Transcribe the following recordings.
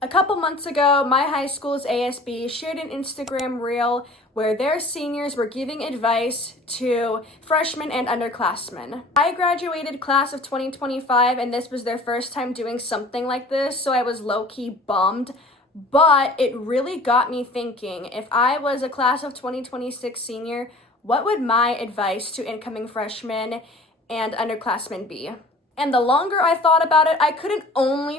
A couple months ago, my high school's ASB shared an Instagram reel where their seniors were giving advice to freshmen and underclassmen. I graduated class of 2025 and this was their first time doing something like this, so I was low-key bummed. But it really got me thinking, if I was a class of 2026 senior, what would my advice to incoming freshmen and underclassmen be? And the longer I thought about it, I couldn't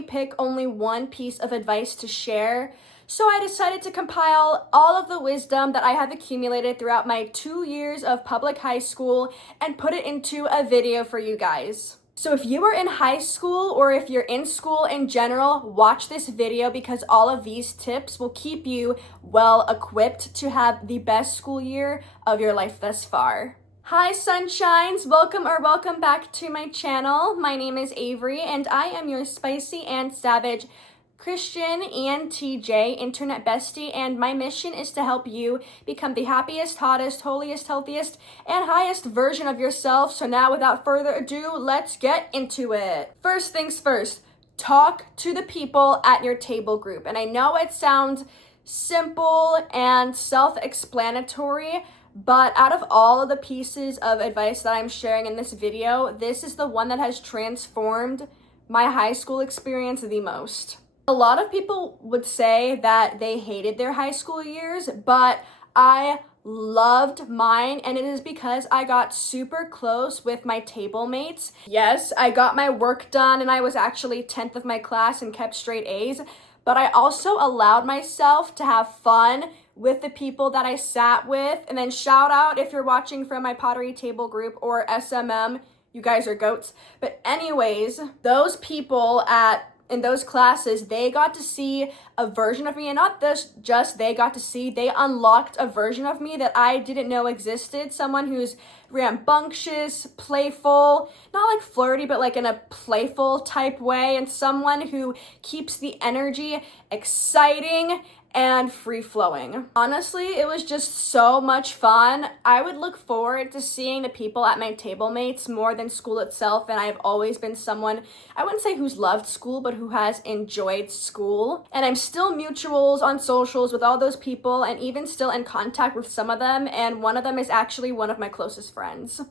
pick only one piece of advice to share. So I decided to compile all of the wisdom that I have accumulated throughout my 2 years of public high school and put it into a video for you guys. So if you are in high school or if you're in school in general, watch this video because all of these tips will keep you well equipped to have the best school year of your life thus far. Hi sunshines, welcome back to my channel. My name is Avari and I am your spicy and savage Christian and TJ internet bestie, and my mission is to help you become the happiest, hottest, holiest, healthiest, and highest version of yourself. So now without further ado, let's get into it. First things first, talk to the people at your table group. And I know it sounds simple and self-explanatory, but out of all of the pieces of advice that I'm sharing in this video, this is the one that has transformed my high school experience the most. A lot of people would say that they hated their high school years, but I loved mine, and it is because I got super close with my table mates. Yes, I got my work done and I was actually 10th of my class and kept straight A's, but I also allowed myself to have fun with the people that I sat with. And then shout out if you're watching from my pottery table group or SMM, you guys are goats. But anyways, those people in those classes, they got to see a version of me, and not just they got to see, they unlocked a version of me that I didn't know existed. Someone who's rambunctious, playful, not like flirty, but like in a playful type way, and someone who keeps the energy exciting and free-flowing. Honestly, it was just so much fun. I would look forward to seeing the people at my table mates more than school itself, and I've always been someone, I wouldn't say who's loved school, but who has enjoyed school. And I'm still mutuals on socials with all those people and even still in contact with some of them, and one of them is actually one of my closest friends.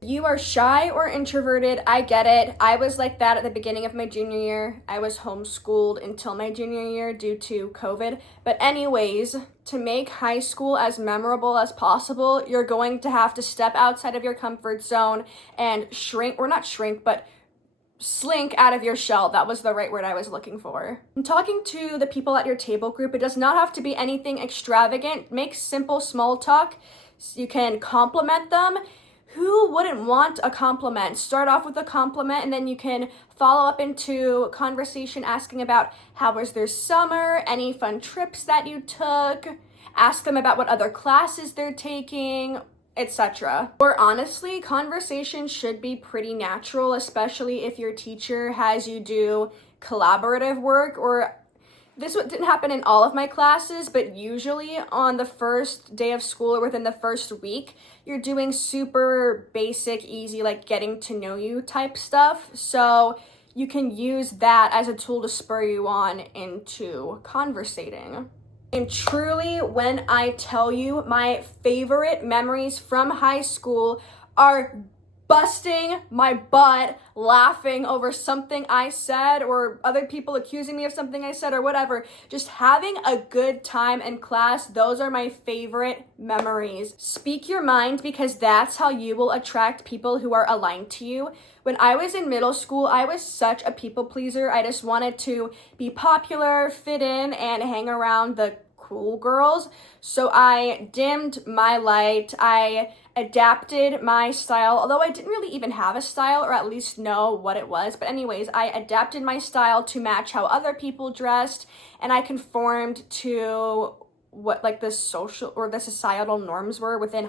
You are shy or introverted, I get it. I was like that at the beginning of my junior year. I was homeschooled until my junior year due to COVID. But anyways, to make high school as memorable as possible, you're going to have to step outside of your comfort zone and slink out of your shell. That was the right word I was looking for. I'm talking to the people at your table group. It does not have to be anything extravagant. Make simple small talk. You can compliment them. Who wouldn't want a compliment? Start off with a compliment and then you can follow up into conversation asking about how was their summer, any fun trips that you took, ask them about what other classes they're taking, etc. Or honestly, conversation should be pretty natural, especially if your teacher has you do collaborative work. Or this didn't happen in all of my classes, but usually on the first day of school or within the first week, you're doing super basic, easy, like getting to know you type stuff. So you can use that as a tool to spur you on into conversating. And truly, when I tell you my favorite memories from high school are busting my butt laughing over something I said or other people accusing me of something I said or whatever. Just having a good time in class, those are my favorite memories. Speak your mind because that's how you will attract people who are aligned to you. When I was in middle school, I was such a people pleaser. I just wanted to be popular, fit in, and hang around the cool girls. So I dimmed my light. I adapted my style, although I didn't really even have a style or at least know what it was. But anyways, I adapted my style to match how other people dressed, and I conformed to what like the social or the societal norms were within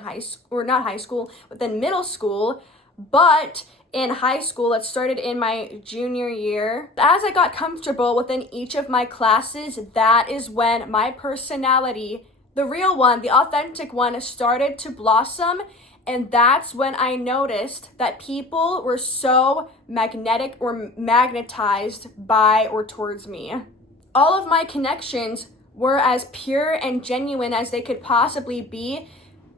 within middle school. But in high school, it started in my junior year. As I got comfortable within each of my classes, that is when my personality, the real one, the authentic one, started to blossom. And that's when I noticed that people were so magnetic or magnetized by or towards me. All of my connections were as pure and genuine as they could possibly be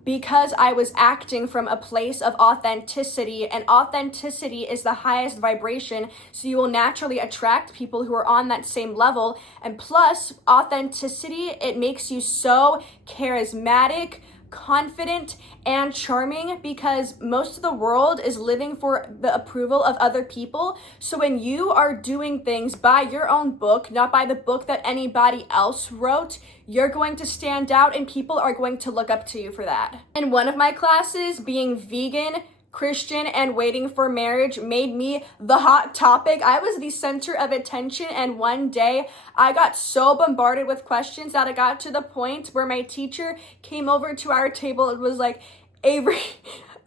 because I was acting from a place of authenticity, and authenticity is the highest vibration, so you will naturally attract people who are on that same level. And plus, authenticity, it makes you so charismatic, confident, and charming because most of the world is living for the approval of other people. So when you are doing things by your own book, not by the book that anybody else wrote, you're going to stand out and people are going to look up to you for that. In one of my classes, being vegan, Christian, and waiting for marriage made me the hot topic. I was the center of attention, and one day I got so bombarded with questions that I got to the point where my teacher came over to our table and was like, "Avery,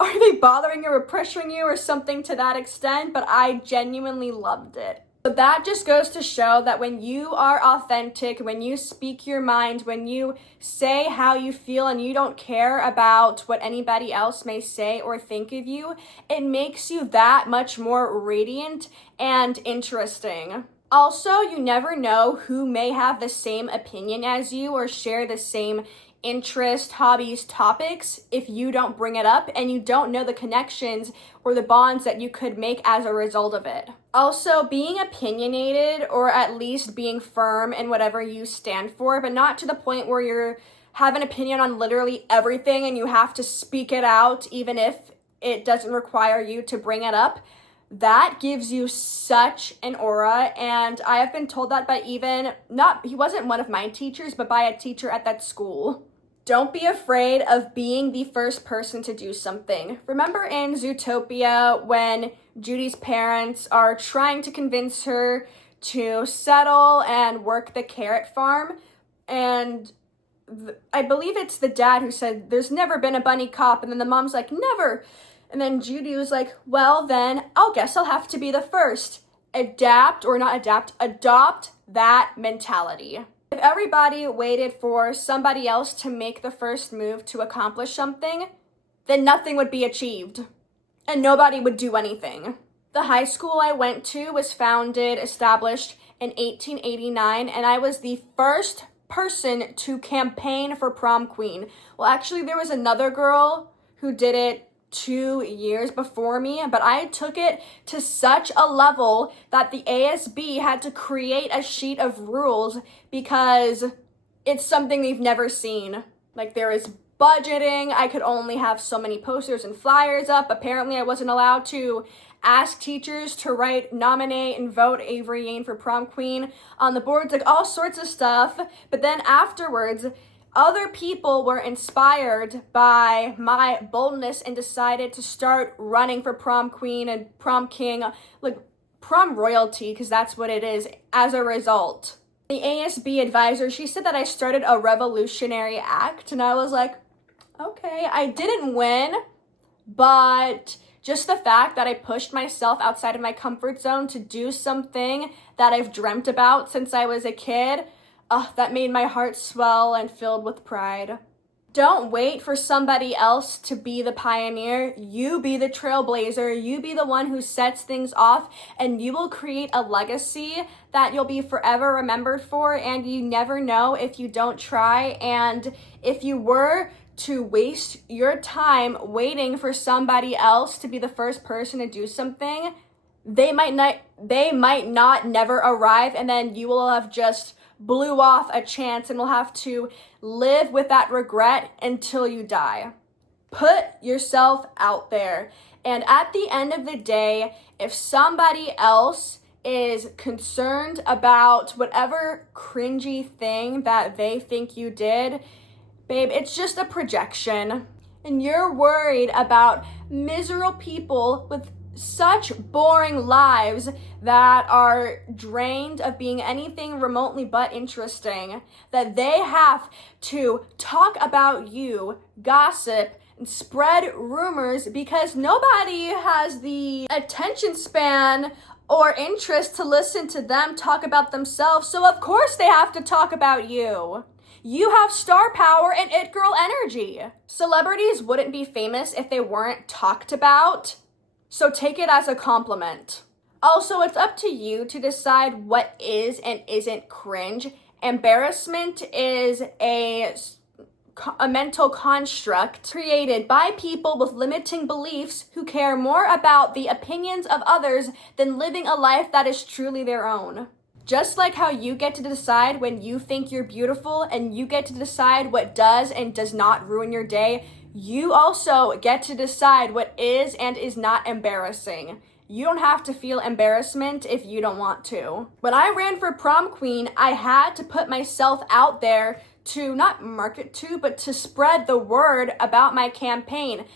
are they bothering you or pressuring you?" or something to that extent, but I genuinely loved it. But that just goes to show that when you are authentic, when you speak your mind, when you say how you feel and you don't care about what anybody else may say or think of you, it makes you that much more radiant and interesting. Also, you never know who may have the same opinion as you or share the same interest, hobbies, topics if you don't bring it up, and you don't know the connections or the bonds that you could make as a result of it. Also, being opinionated, or at least being firm in whatever you stand for, but not to the point where you have an opinion on literally everything and you have to speak it out even if it doesn't require you to bring it up. That gives you such an aura, and I have been told that by he wasn't one of my teachers, but by a teacher at that school. Don't be afraid of being the first person to do something. Remember in Zootopia when Judy's parents are trying to convince her to settle and work the carrot farm, and I believe it's the dad who said, "There's never been a bunny cop," and then the mom's like, "Never." And then Judy was like, "Well, then I'll have to be the first." Adopt that mentality. If everybody waited for somebody else to make the first move to accomplish something, then nothing would be achieved and nobody would do anything. The high school I went to was established in 1889, and I was the first person to campaign for prom queen. Well, actually, there was another girl who did it 2 years before me, but I took it to such a level that the ASB had to create a sheet of rules because it's something they've never seen. Like, there is budgeting. I could only have so many posters and flyers up. Apparently, I wasn't allowed to ask teachers to nominate and vote Avari for prom queen on the boards, like all sorts of stuff. But then afterwards, other people were inspired by my boldness and decided to start running for prom queen and prom king, like prom royalty, because that's what it is as a result. The ASB advisor, she said that I started a revolutionary act, and I was like, okay, I didn't win, but just the fact that I pushed myself outside of my comfort zone to do something that I've dreamt about since I was a kid, that made my heart swell and filled with pride. Don't wait for somebody else to be the pioneer. You be the trailblazer. You be the one who sets things off, and you will create a legacy that you'll be forever remembered for, and you never know if you don't try. And if you were to waste your time waiting for somebody else to be the first person to do something, they might not never arrive, and then you will have just blew off a chance and will have to live with that regret until you die. Put yourself out there. And at the end of the day, if somebody else is concerned about whatever cringy thing that they think you did, babe, it's just a projection. And you're worried about miserable people with such boring lives that are drained of being anything remotely but interesting, that they have to talk about you, gossip, and spread rumors because nobody has the attention span or interest to listen to them talk about themselves. So of course they have to talk about you. You have star power and it girl energy. Celebrities wouldn't be famous if they weren't talked about. So take it as a compliment. Also, it's up to you to decide what is and isn't cringe. Embarrassment is a mental construct created by people with limiting beliefs who care more about the opinions of others than living a life that is truly their own. Just like how you get to decide when you think you're beautiful and you get to decide what does and does not ruin your day, you also get to decide what is and is not embarrassing. You don't have to feel embarrassment if you don't want to. When I ran for prom queen, I had to put myself out there to not market to, but to spread the word about my campaign.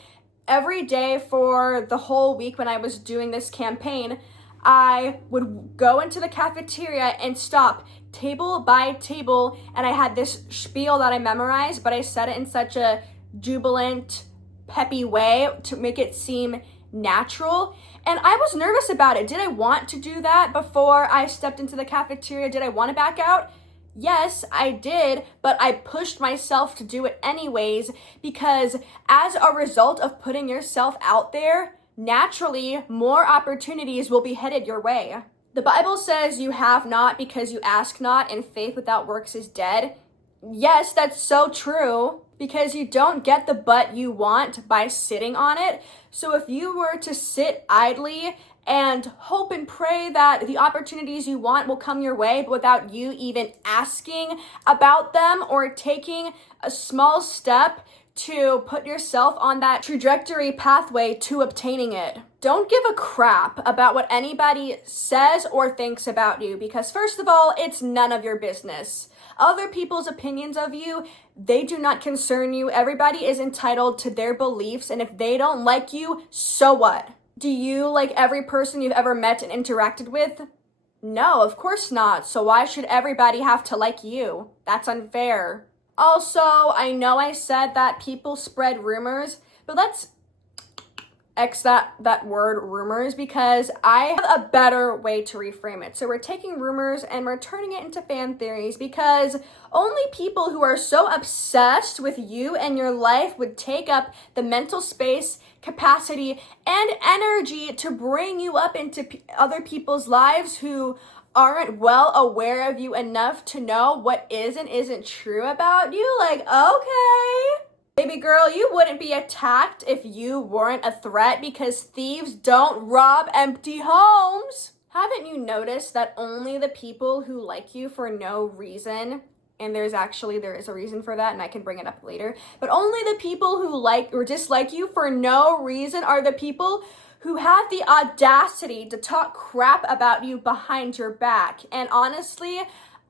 Every day for the whole week when I was doing this campaign, I would go into the cafeteria and stop table by table, and I had this spiel that I memorized, but I said it in such a jubilant, peppy way to make it seem natural. And I was nervous about it. Did I want to do that before I stepped into the cafeteria? Did I want to back out? Yes, I did, but I pushed myself to do it anyways, because as a result of putting yourself out there, naturally, more opportunities will be headed your way. The Bible says you have not because you ask not, and faith without works is dead. Yes, that's so true, because you don't get the butt you want by sitting on it. So if you were to sit idly and hope and pray that the opportunities you want will come your way, but without you even asking about them or taking a small step to put yourself on that trajectory pathway to obtaining it. Don't give a crap about what anybody says or thinks about you, because first of all, it's none of your business. Other people's opinions of you, they do not concern you. Everybody is entitled to their beliefs, and if they don't like you, so what? Do you like every person you've ever met and interacted with? No, of course not. So why should everybody have to like you? That's unfair. Also, I know I said that people spread rumors, but let's X that word rumors, because I have a better way to reframe it. So we're taking rumors and we're turning it into fan theories, because only people who are so obsessed with you and your life would take up the mental space, capacity, and energy to bring you up into other people's lives who aren't well aware of you enough to know what is and isn't true about you. Like, okay, baby girl, you wouldn't be attacked if you weren't a threat, because thieves don't rob empty homes. Haven't you noticed that only the people who like you for no reason, and there is a reason for that, and I can bring it up later, but only the people who like or dislike you for no reason are the people who have the audacity to talk crap about you behind your back. And honestly,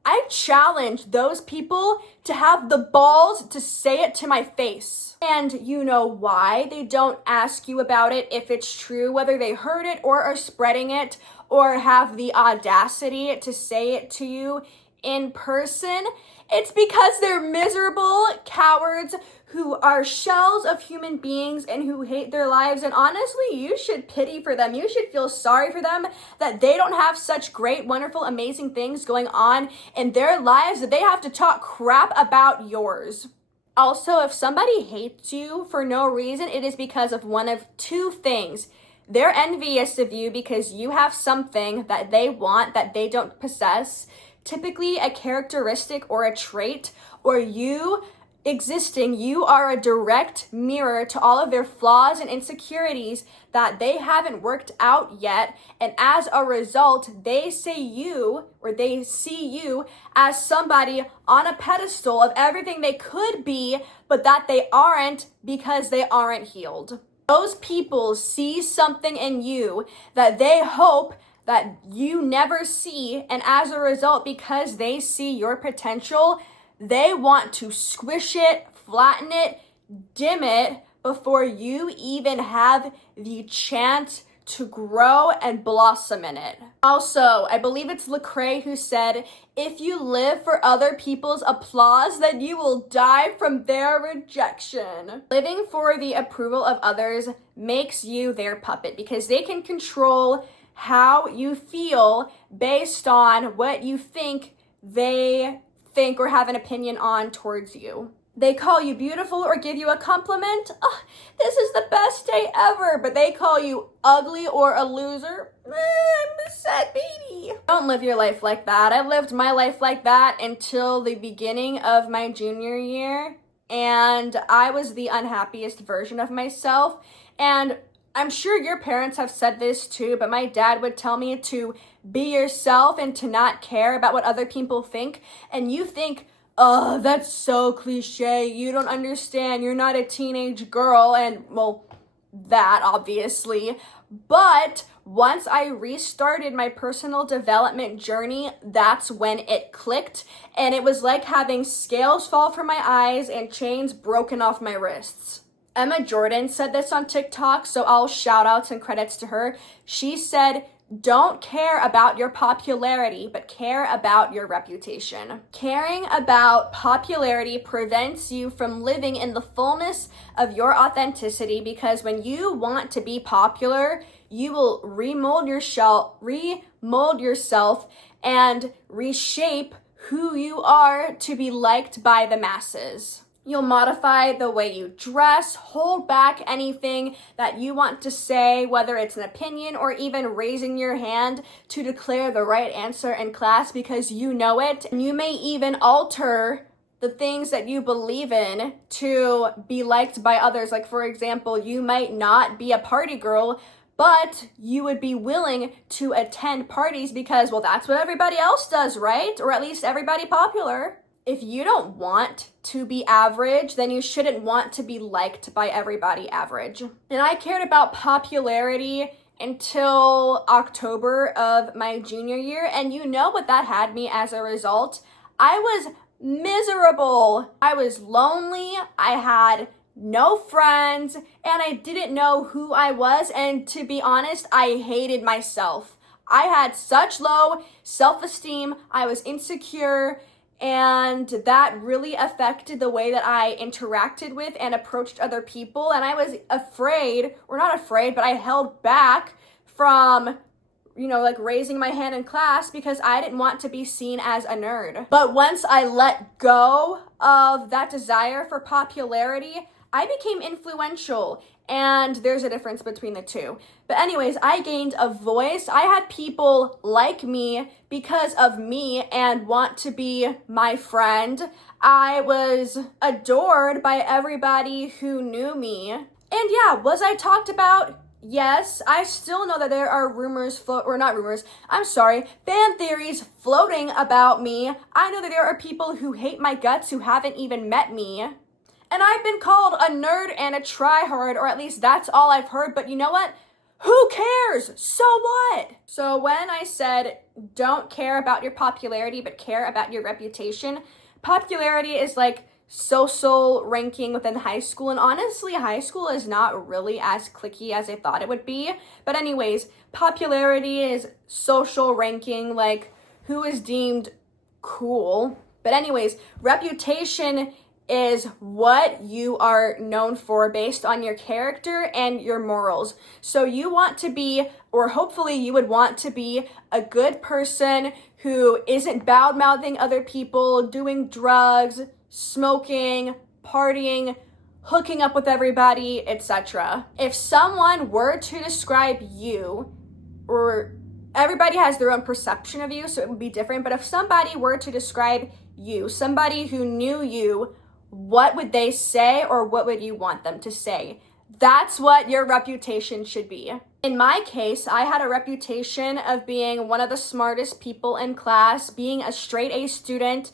I challenge those people to have the balls to say it to my face. And you know why they don't ask you about it if it's true, whether they heard it or are spreading it or have the audacity to say it to you in person? It's because they're miserable cowards who are shells of human beings and who hate their lives. And honestly, you should pity for them. You should feel sorry for them that they don't have such great, wonderful, amazing things going on in their lives that they have to talk crap about yours. Also, if somebody hates you for no reason, it is because of one of two things. They're envious of you because you have something that they want that they don't possess, typically a characteristic or a trait, or you are a direct mirror to all of their flaws and insecurities that they haven't worked out yet. And as a result, they see you as somebody on a pedestal of everything they could be, but that they aren't because they aren't healed. Those people see something in you that they hope that you never see, and as a result, because they see your potential, they want to squish it, flatten it, dim it before you even have the chance to grow and blossom in it. Also, I believe it's Lecrae who said, if you live for other people's applause, then you will die from their rejection. Living for the approval of others makes you their puppet, because they can control how you feel based on what you think they think or have an opinion on towards you. They call you beautiful or give you a compliment. Oh, this is the best day ever. But they call you ugly or a loser. I'm a sad baby. Don't live your life like that. I lived my life like that until the beginning of my junior year. And I was the unhappiest version of myself. And I'm sure your parents have said this too, but my dad would tell me to be yourself and to not care about what other people think. And you think, oh, that's so cliche. You don't understand. You're not a teenage girl. And well, that obviously. But once I restarted my personal development journey, that's when it clicked. And it was like having scales fall from my eyes and chains broken off my wrists. Emma Jordan said this on TikTok, so I'll shout outs and credits to her. She said, don't care about your popularity, but care about your reputation. Caring about popularity prevents you from living in the fullness of your authenticity, because when you want to be popular, you will remold yourself and reshape who you are to be liked by the masses. You'll modify the way you dress, hold back anything that you want to say, whether it's an opinion or even raising your hand to declare the right answer in class because you know it. And you may even alter the things that you believe in to be liked by others. Like, for example, you might not be a party girl, but you would be willing to attend parties because, well, that's what everybody else does, right? Or at least everybody popular. If you don't want to be average, then you shouldn't want to be liked by everybody average. And I cared about popularity until October of my junior year. And you know what that had me as a result? I was miserable. I was lonely. I had no friends and I didn't know who I was. And to be honest, I hated myself. I had such low self-esteem. I was insecure. And that really affected the way that I interacted with and approached other people. And I was afraid, or not afraid, but I held back from, like raising my hand in class because I didn't want to be seen as a nerd. But once I let go of that desire for popularity, I became influential. And there's a difference between the two. But anyways, I gained a voice. I had people like me because of me and want to be my friend. I was adored by everybody who knew me. And yeah, was I talked about? Yes. I still know that there are fan theories floating about me. I know that there are people who hate my guts who haven't even met me. And I've been called a nerd and a tryhard, or at least that's all I've heard. But you know what? Who cares? So what? So when I said don't care about your popularity, but care about your reputation, popularity is like social ranking within high school. And honestly, high school is not really as cliquey as I thought it would be. But anyways, popularity is social ranking, like who is deemed cool. But anyways, reputation is what you are known for based on your character and your morals. So you want to be, or hopefully you would want to be, a good person who isn't bad-mouthing other people, doing drugs, smoking, partying, hooking up with everybody, etc. If someone were to describe you, or everybody has their own perception of you, so it would be different, but if somebody were to describe you, somebody who knew you, what would they say, or what would you want them to say? That's what your reputation should be. In my case, I had a reputation of being one of the smartest people in class, being a straight A student.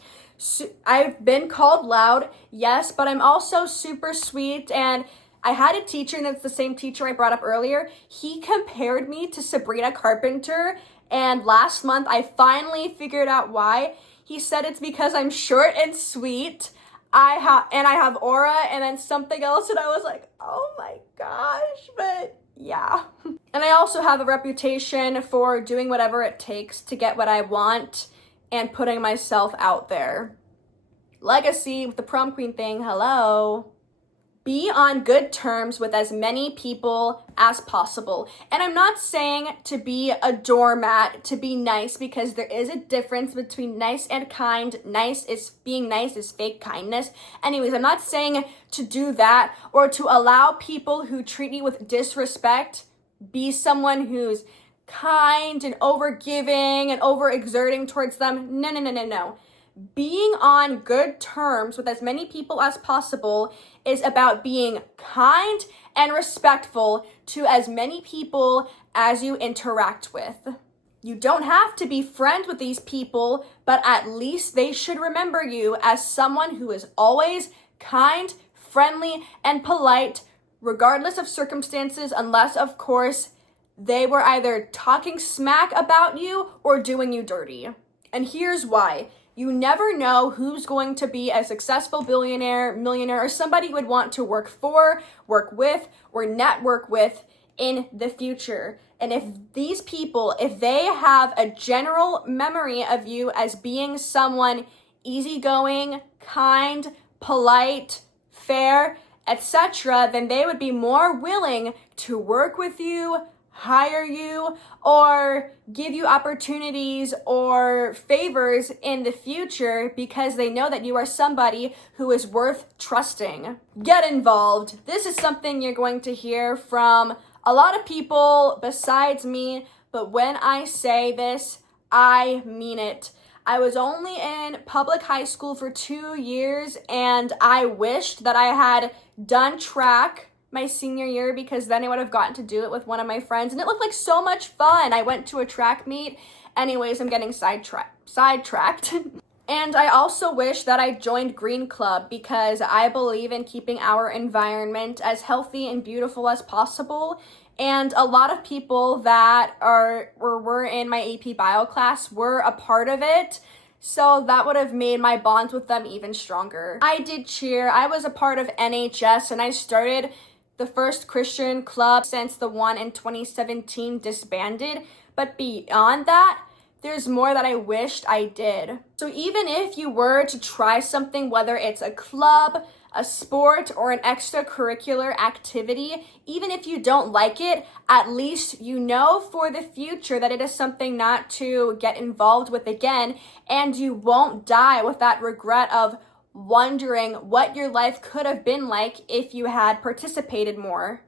I've been called loud, yes, but I'm also super sweet. And I had a teacher, and that's the same teacher I brought up earlier. He compared me to Sabrina Carpenter, and last month I finally figured out why. He said it's because I'm short and sweet. I have aura, and then something else, and I was like, oh my gosh, but yeah. And I also have a reputation for doing whatever it takes to get what I want and putting myself out there. Legacy with the prom queen thing, hello. Be on good terms with as many people as possible. And I'm not saying to be a doormat, to be nice, because there is a difference between nice and kind. Being nice is fake kindness. Anyways, I'm not saying to do that or to allow people who treat you with disrespect be someone who's kind and overgiving and overexerting towards them. No. Being on good terms with as many people as possible is about being kind and respectful to as many people as you interact with. You don't have to be friends with these people, but at least they should remember you as someone who is always kind, friendly, and polite, regardless of circumstances, unless, of course, they were either talking smack about you or doing you dirty. And here's why. You never know who's going to be a successful billionaire, millionaire, or somebody you would want to work for, work with, or network with in the future. And if these people, if they have a general memory of you as being someone easygoing, kind, polite, fair, etc., then they would be more willing to work with you, hire you, or give you opportunities or favors in the future because they know that you are somebody who is worth trusting. Get involved. This is something you're going to hear from a lot of people besides me, but when I say this, I mean it. I was only in public high school for 2 years, and I wished that I had done track my senior year, because then I would have gotten to do it with one of my friends, and it looked like so much fun. I went to a track meet. Anyways, I'm getting sidetracked. And I also wish that I joined Green Club, because I believe in keeping our environment as healthy and beautiful as possible. And a lot of people that were in my AP Bio class were a part of it. So that would have made my bonds with them even stronger. I did cheer. I was a part of NHS, and I started the first Christian club since the one in 2017 disbanded. But beyond that, there's more that I wished I did. So even if you were to try something, whether it's a club, a sport, or an extracurricular activity, even if you don't like it, at least you know for the future that it is something not to get involved with again, and you won't die with that regret of wondering what your life could have been like if you had participated more.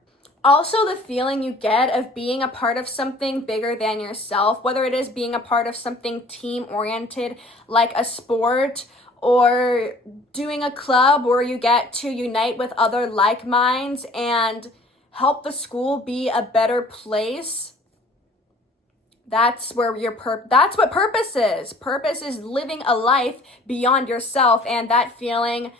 Also, the feeling you get of being a part of something bigger than yourself, whether it is being a part of something team-oriented like a sport, or doing a club where you get to unite with other like minds and help the school be a better place. That's where that's what purpose is. Purpose is living a life beyond yourself, and that feeling,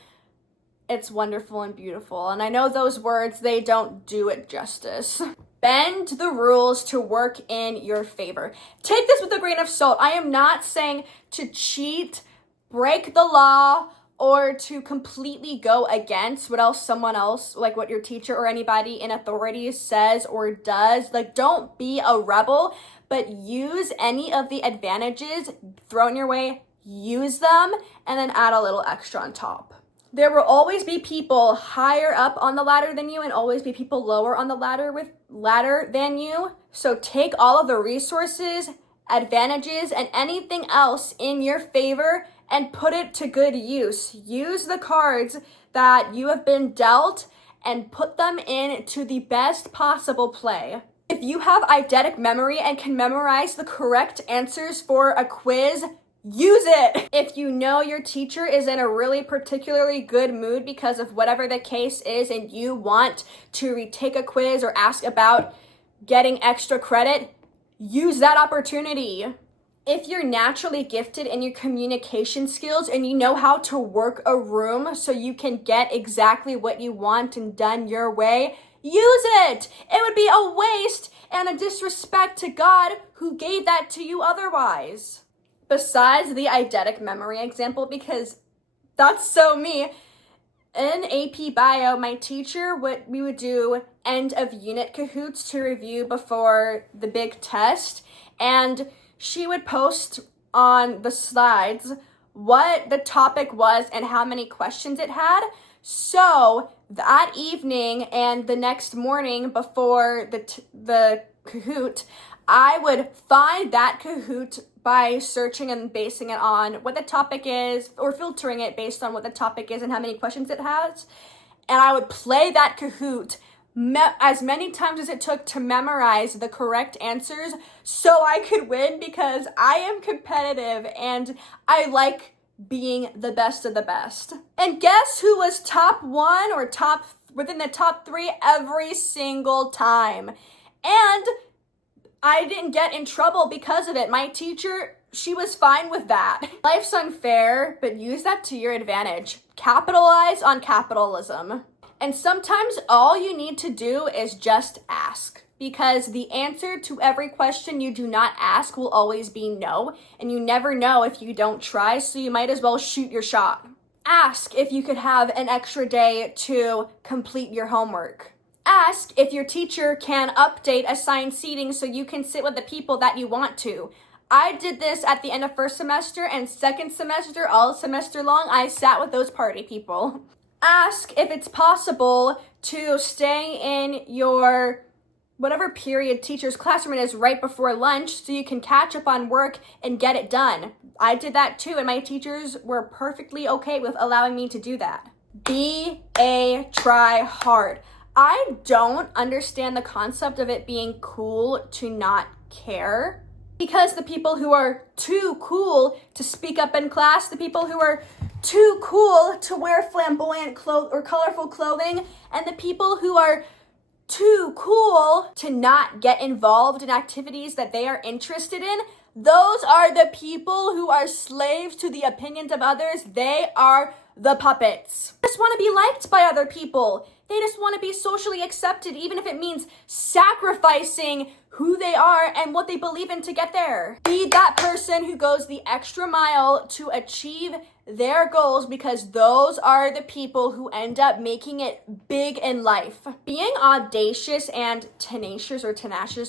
it's wonderful and beautiful. And I know those words, they don't do it justice. Bend the rules to work in your favor. Take this with a grain of salt. I am not saying to cheat, break the law, or to completely go against someone else, like what your teacher or anybody in authority says or does. Like, don't be a rebel, but use any of the advantages thrown your way, use them, and then add a little extra on top. There will always be people higher up on the ladder than you, and always be people lower on the ladder than you. So take all of the resources, advantages, and anything else in your favor and put it to good use. Use the cards that you have been dealt and put them into the best possible play. If you have eidetic memory and can memorize the correct answers for a quiz, use it. If you know your teacher is in a really particularly good mood because of whatever the case is, and you want to retake a quiz or ask about getting extra credit, use that opportunity. If you're naturally gifted in your communication skills and you know how to work a room so you can get exactly what you want and done your way, use it. It would be a waste and a disrespect to God who gave that to you otherwise. Besides the eidetic memory example, because that's so me, in AP Bio, my teacher, we would do end of unit Kahoots to review before the big test, and she would post on the slides what the topic was and how many questions it had. So that evening and the next morning before the Kahoot, I would find that Kahoot by searching and basing it on what the topic is, or filtering it based on what the topic is and how many questions it has. And I would play that Kahoot as many times as it took to memorize the correct answers so I could win, because I am competitive and I like being the best of the best. And guess who was top 1 or within the top 3 every single time? And I didn't get in trouble because of it. My teacher, she was fine with that. Life's unfair, but use that to your advantage. Capitalize on capitalism. And sometimes all you need to do is just ask, because the answer to every question you do not ask will always be no, and you never know if you don't try, so you might as well shoot your shot. Ask if you could have an extra day to complete your homework. Ask if your teacher can update assigned seating so you can sit with the people that you want to. I did this at the end of first semester, and second semester, all semester long, I sat with those party people. Ask if it's possible to stay in your whatever period teacher's classroom it is right before lunch so you can catch up on work and get it done. I did that too, and my teachers were perfectly okay with allowing me to do that. Be a try hard. I don't understand the concept of it being cool to not care, because the people who are too cool to speak up in class, the people who are too cool to wear flamboyant or colorful clothing, and the people who are too cool to not get involved in activities that they are interested in, those are the people who are slaves to the opinions of others. They are the puppets. They just want to be liked by other people. They just want to be socially accepted, even if it means sacrificing who they are and what they believe in to get there. Be that person who goes the extra mile to achieve their goals, because those are the people who end up making it big in life. Being audacious and tenacious,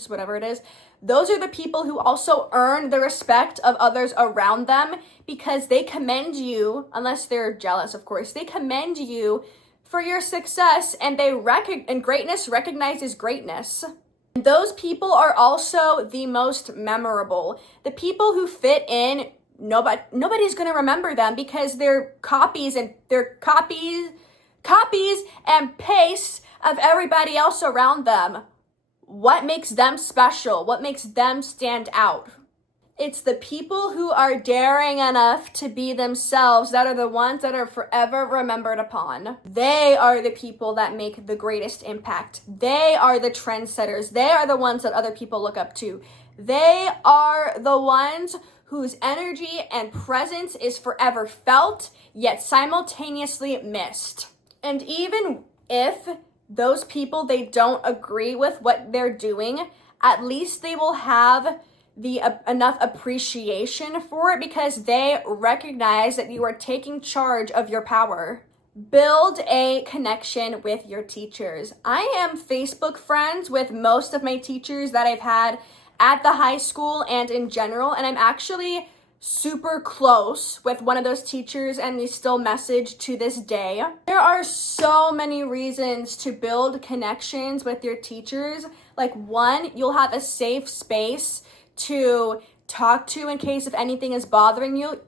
whatever it is, those are the people who also earn the respect of others around them, because they commend you, unless they're jealous, of course, they commend you for your success, and and greatness recognizes greatness. And those people are also the most memorable. The people who fit in, nobody's going to remember them, because they're copies and pastes of everybody else around them. What makes them special? What makes them stand out? It's the people who are daring enough to be themselves that are the ones that are forever remembered upon. They are the people that make the greatest impact. They are the trendsetters. They are the ones that other people look up to. They are the ones whose energy and presence is forever felt, yet simultaneously missed. And even if those people, they don't agree with what they're doing, at least they will have enough appreciation for it, because they recognize that you are taking charge of your power. Build a connection with your teachers. I am Facebook friends with most of my teachers that I've had at the high school and in general, and I'm actually super close with one of those teachers, and we still message to this day. There are so many reasons to build connections with your teachers. Like, one, you'll have a safe space to talk to in case if anything is bothering you.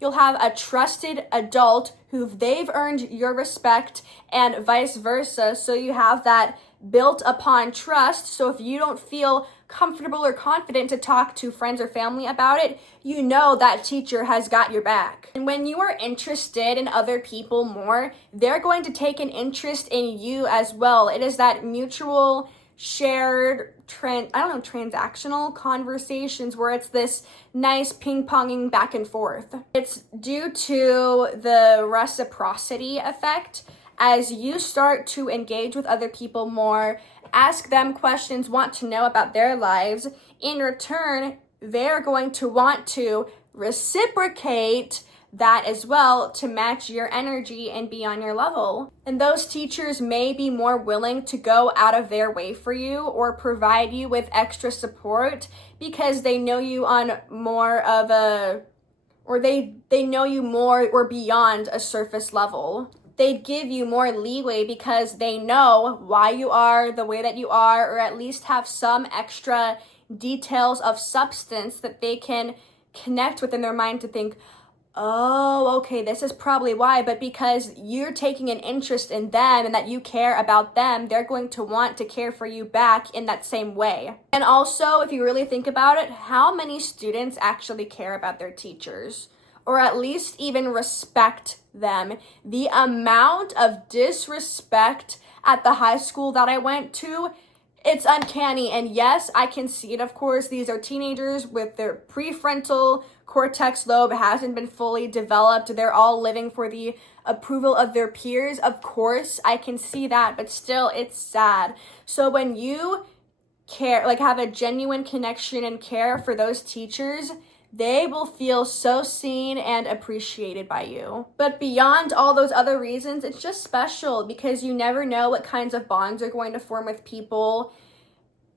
You'll have a trusted adult who they've earned your respect, and vice versa. So you have that built upon trust. So if you don't feel comfortable or confident to talk to friends or family about it, you know that teacher has got your back. And when you are interested in other people more, they're going to take an interest in you as well. It is that mutual shared transactional conversations where it's this nice ping-ponging back and forth. It's due to the reciprocity effect. As you start to engage with other people more, ask them questions, want to know about their lives, in return, they're going to want to reciprocate that as well to match your energy and be on your level. And those teachers may be more willing to go out of their way for you or provide you with extra support, because they know you on more of a, or they know you more or beyond a surface level. they'd give you more leeway because they know why you are the way that you are, or at least have some extra details of substance that they can connect with in their mind to think, oh, okay, this is probably why. But because you're taking an interest in them and that you care about them, they're going to want to care for you back in that same way. And also, if you really think about it, how many students actually care about their teachers? Or at least even respect them? The amount of disrespect at the high school that I went to, it's uncanny. And yes, I can see it, of course. These are teenagers with their prefrontal cortex lobe hasn't been fully developed. They're all living for the approval of their peers. Of course, I can see that, but still, it's sad. So when you care, like have a genuine connection and care for those teachers, they will feel so seen and appreciated by you. But beyond all those other reasons, it's just special because you never know what kinds of bonds are going to form with people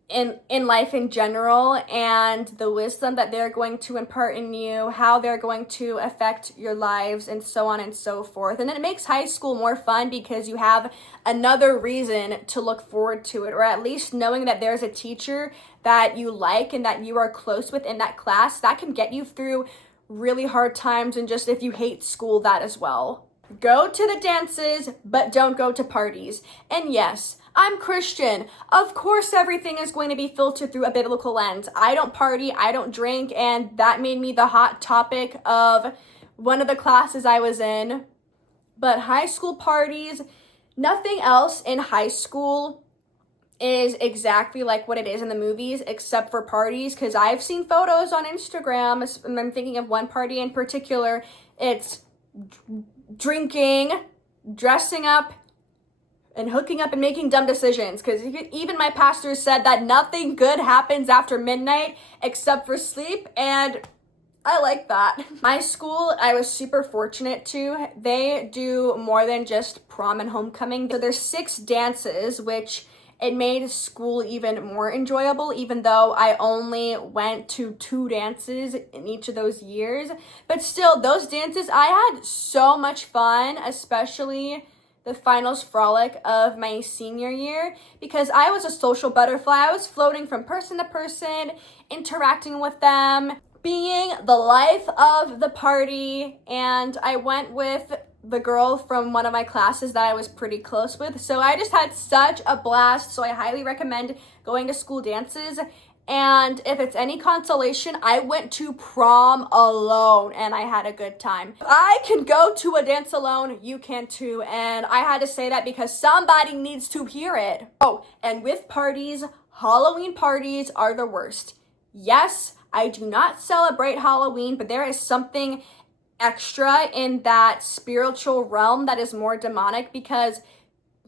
in life in general, and the wisdom that they're going to impart in you, how they're going to affect your lives, and so on and so forth. And it makes high school more fun because you have another reason to look forward to it, or at least knowing that there's a teacher that you like and that you are close with in that class, that can get you through really hard times, and just if you hate school, that as well. Go to the dances, but don't go to parties. And yes, I'm Christian. Of course, everything is going to be filtered through a biblical lens. I don't party, I don't drink, and that made me the hot topic of one of the classes I was in. But high school parties, nothing else in high school is exactly like what it is in the movies, except for parties, because I've seen photos on Instagram, and I'm thinking of one party in particular. It's drinking, dressing up, and hooking up and making dumb decisions, because even my pastor said that nothing good happens after midnight except for sleep, and I like that. My school, I was super fortunate to. They do more than just prom and homecoming. So there's 6 dances, which it made school even more enjoyable, even though I only went to 2 dances in each of those years. But still, those dances, I had so much fun, especially the finals frolic of my senior year, because I was a social butterfly. I was floating from person to person, interacting with them, being the life of the party, and I went with the girl from one of my classes that I was pretty close with. So I just had such a blast. So I highly recommend going to school dances. And if it's any consolation, I went to prom alone and I had a good time. If I can go to a dance alone, you can too. And I had to say that because somebody needs to hear it. Oh, and with parties, Halloween parties are the worst. Yes, I do not celebrate Halloween, but there is something extra in that spiritual realm that is more demonic because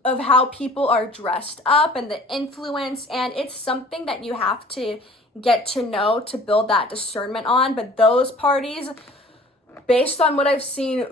of how people are dressed up and the influence, and it's something that you have to get to know to build that discernment on. But those parties, based on what I've seen,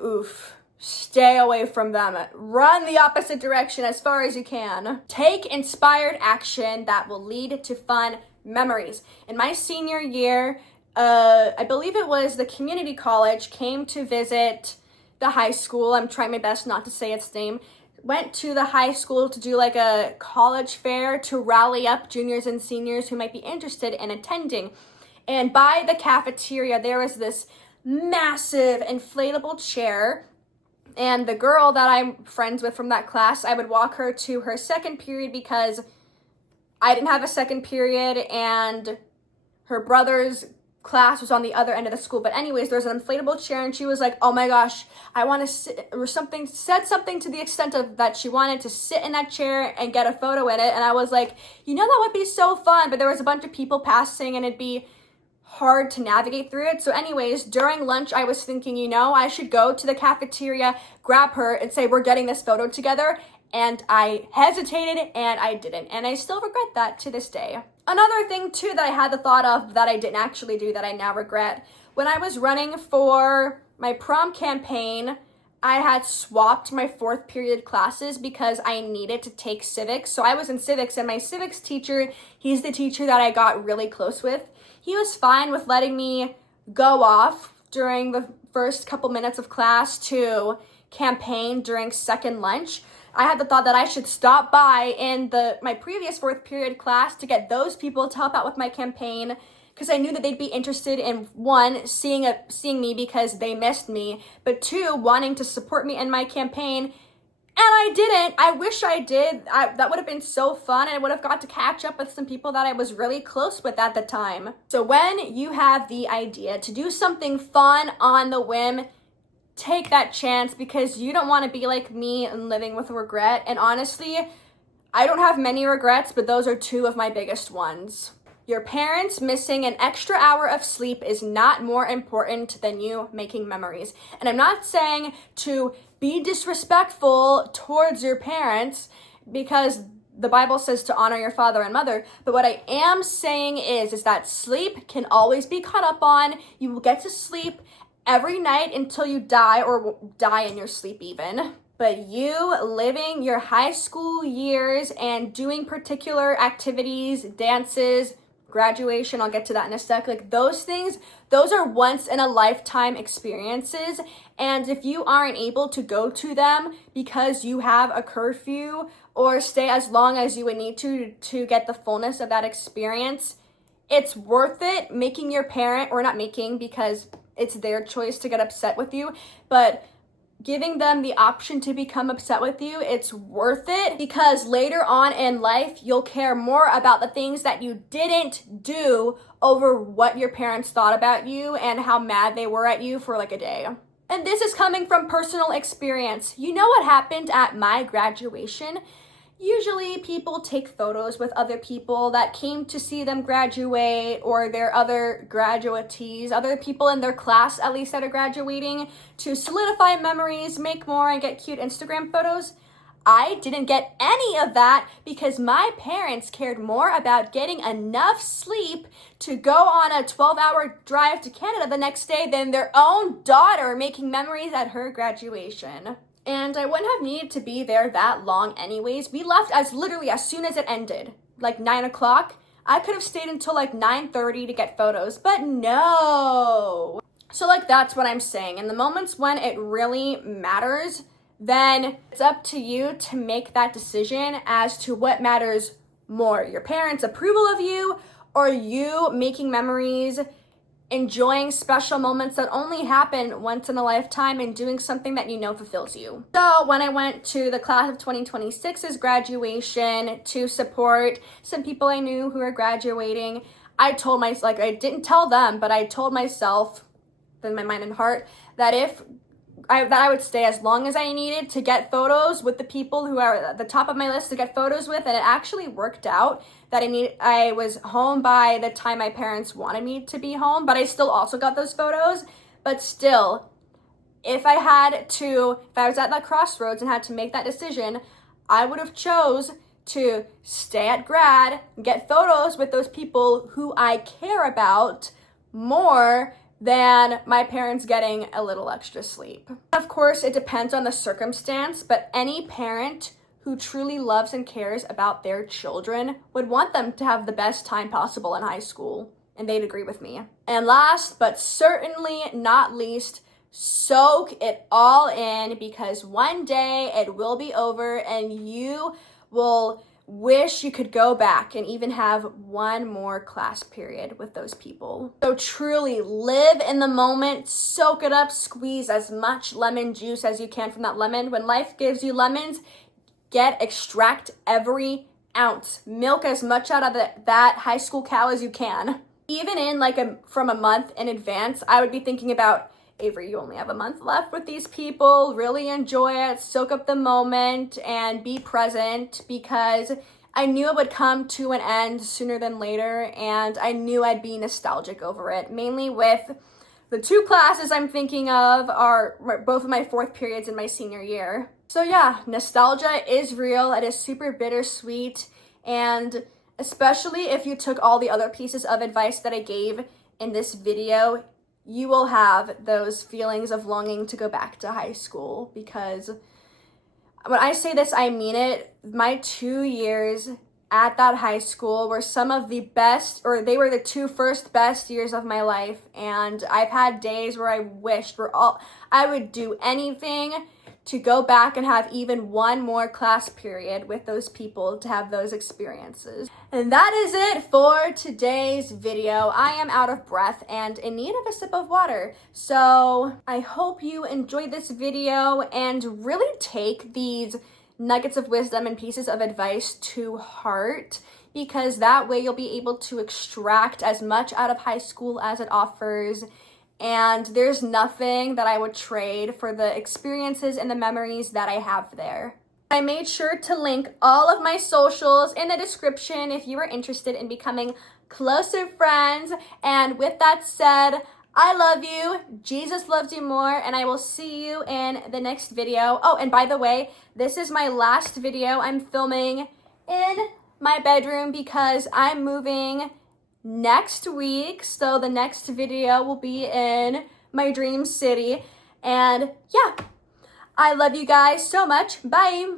stay away from them. Run the opposite direction as far as you can. Take inspired action that will lead to fun memories. In my senior year, I believe it was the community college came to visit the high school. I'm trying my best not to say its name. Went to the high school to do like a college fair to rally up juniors and seniors who might be interested in attending. And by the cafeteria, there was this massive inflatable chair. And the girl that I'm friends with from that class, I would walk her to her second period because I didn't have a second period and her brother's class was on the other end of the school. But anyways, there's an inflatable chair and she was like, oh my gosh, I want to sit, or something, said something to the extent of that she wanted to sit in that chair and get a photo in it. And I was like, you know, that would be so fun. But there was a bunch of people passing and it'd be hard to navigate through it. So anyways, during lunch, I was thinking, you know, I should go to the cafeteria, grab her and say, we're getting this photo together. And I hesitated and I didn't. And I still regret that to this day. Another thing too that I had the thought of that I didn't actually do that I now regret. When I was running for my prom campaign, I had swapped my 4th period classes because I needed to take civics. So I was in civics and my civics teacher, he's the teacher that I got really close with. He was fine with letting me go off during the first couple minutes of class to campaign during second lunch, I had the thought that I should stop by in my previous fourth period class to get those people to help out with my campaign, because I knew that they'd be interested in, one, seeing me because they missed me, but two, wanting to support me in my campaign. And I didn't. I wish I did. That would have been so fun, and I would have got to catch up with some people that I was really close with at the time. So when you have the idea to do something fun on the whim, take that chance, because you don't want to be like me and living with regret. And honestly, I don't have many regrets, but those are two of my biggest ones. Your parents missing an extra hour of sleep is not more important than you making memories. And I'm not saying to be disrespectful towards your parents, because the Bible says to honor your father and mother. But what I am saying is that sleep can always be caught up on. You will get to sleep every night until you die, or die in your sleep even. But you living your high school years and doing particular activities, dances, graduation, I'll get to that in a sec, like those things, those are once in a lifetime experiences. And if you aren't able to go to them because you have a curfew or stay as long as you would need to get the fullness of that experience, it's worth it making your parent, or not making, because it's their choice to get upset with you, but giving them the option to become upset with you, it's worth it, because later on in life, you'll care more about the things that you didn't do over what your parents thought about you and how mad they were at you for like a day. And this is coming from personal experience. You know what happened at my graduation? Usually people take photos with other people that came to see them graduate, or their other graduatees, other people in their class at least that are graduating, to solidify memories, make more, and get cute Instagram photos. I didn't get any of that because my parents cared more about getting enough sleep to go on a 12-hour drive to Canada the next day than their own daughter making memories at her graduation. And I wouldn't have needed to be there that long anyways. We left literally as soon as it ended, like 9 o'clock. I could have stayed until like 9:30 to get photos, but no. So like, that's what I'm saying. In the moments when it really matters, then it's up to you to make that decision as to what matters more, your parents' approval of you, or you making memories, enjoying special moments that only happen once in a lifetime, and doing something that you know fulfills you. So when I went to the class of 2026's graduation to support some people I knew who were graduating, I told myself, like, I didn't tell them, but I told myself in my mind and heart that I would stay as long as I needed to get photos with the people who are at the top of my list to get photos with. And it actually worked out that I was home by the time my parents wanted me to be home, but I still also got those photos. But still, if I was at that crossroads and had to make that decision, I would have chose to stay at grad and get photos with those people who I care about more than my parents getting a little extra sleep. Of course, it depends on the circumstance, but any parent who truly loves and cares about their children would want them to have the best time possible in high school, and they'd agree with me. And last, but certainly not least, soak it all in, because one day it will be over and you will wish you could go back and even have one more class period with those people. So truly live in the moment, soak it up, squeeze as much lemon juice as you can from that lemon. When life gives you lemons, extract every ounce. Milk as much out of that high school cow as you can. Even in from a month in advance, I would be thinking about, Avery, you only have a month left with these people. Really enjoy it, soak up the moment, and be present, because I knew it would come to an end sooner than later, and I knew I'd be nostalgic over it. Mainly with the two classes I'm thinking of are both of my fourth periods in my senior year. So yeah, nostalgia is real. It is super bittersweet, and especially if you took all the other pieces of advice that I gave in this video, you will have those feelings of longing to go back to high school. Because when I say this, I mean it. My 2 years at that high school were some of the best, or they were the two first best years of my life. And I've had days where I wished I would do anything to go back and have even one more class period with those people to have those experiences. And that is it for today's video. I am out of breath and in need of a sip of water. So I hope you enjoyed this video and really take these nuggets of wisdom and pieces of advice to heart, because that way you'll be able to extract as much out of high school as it offers. And there's nothing that I would trade for the experiences and the memories that I have there. I made sure to link all of my socials in the description if you are interested in becoming closer friends. And with that said, I love you, Jesus loves you more, and I will see you in the next video. Oh, and by the way, this is my last video I'm filming in my bedroom because I'm moving next week, so the next video will be in my dream city. And yeah, I love you guys so much. Bye.